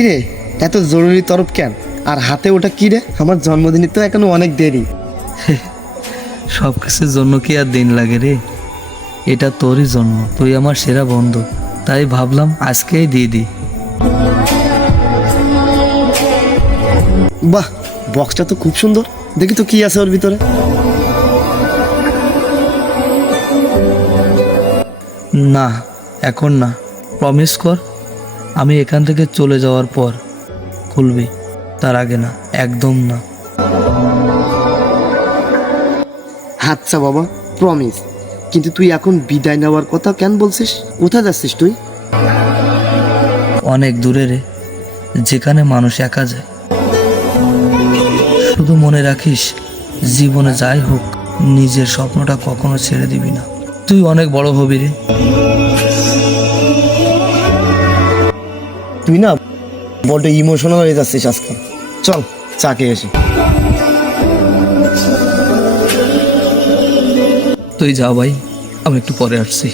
কি রে, এত জরুরি তরফ কেন? আর হাতে ওটা কি রে? আমার জন্মদিনে তো এখনো অনেক দেরি। সব কিছুর জন্য কি আর দিন লাগে রে? এটা তোরই জন্য, তুই আমার সেরা বন্ধু, তাই ভাবলাম আজকেই দিয়ে দিই। বাহ, বক্সটা তো খুব সুন্দর। দেখি তো কি আছে ওর ভিতরে। না, এখন না, প্রমিস কর আমি এখান থেকে চলে যাওয়ার পর খুলবি, তার আগে না, একদম না। আচ্ছা বাবা, প্রমিস। কিন্তু তুই এখন বিদায় নেওয়ার কথা কেন বলছিস? কোথায় যাচ্ছিস তুই? অনেক দূরে রে, যেখানে মানুষ একা যায়। শুধু মনে রাখিস, জীবনে যাই হোক নিজের স্বপ্নটা কখনো ছেড়ে দিবি না। তুই অনেক বড় হবি রে। তুই না বড্ড ইমোশনাল হয়ে যাচ্ছিস আজকে। চল চা খেয়ে আসি। তুই যা ভাই, আমি একটু পরে আসছি।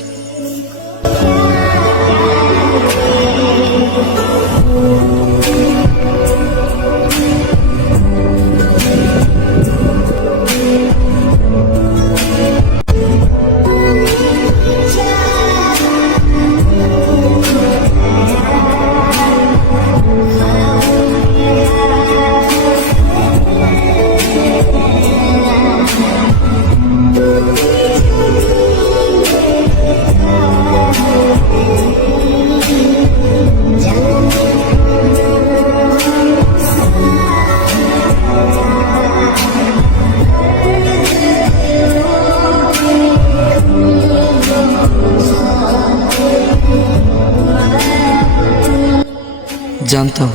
জানতাম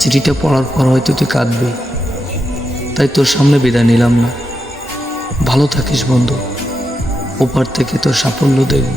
চিঠিটা পড়ার পর হয়তো তুই কাঁদবি, তাই তোর সামনে বিদায় নিলাম না। ভালো থাকিস বন্ধু, ওপার থেকে তোর সাফল্য দেখব।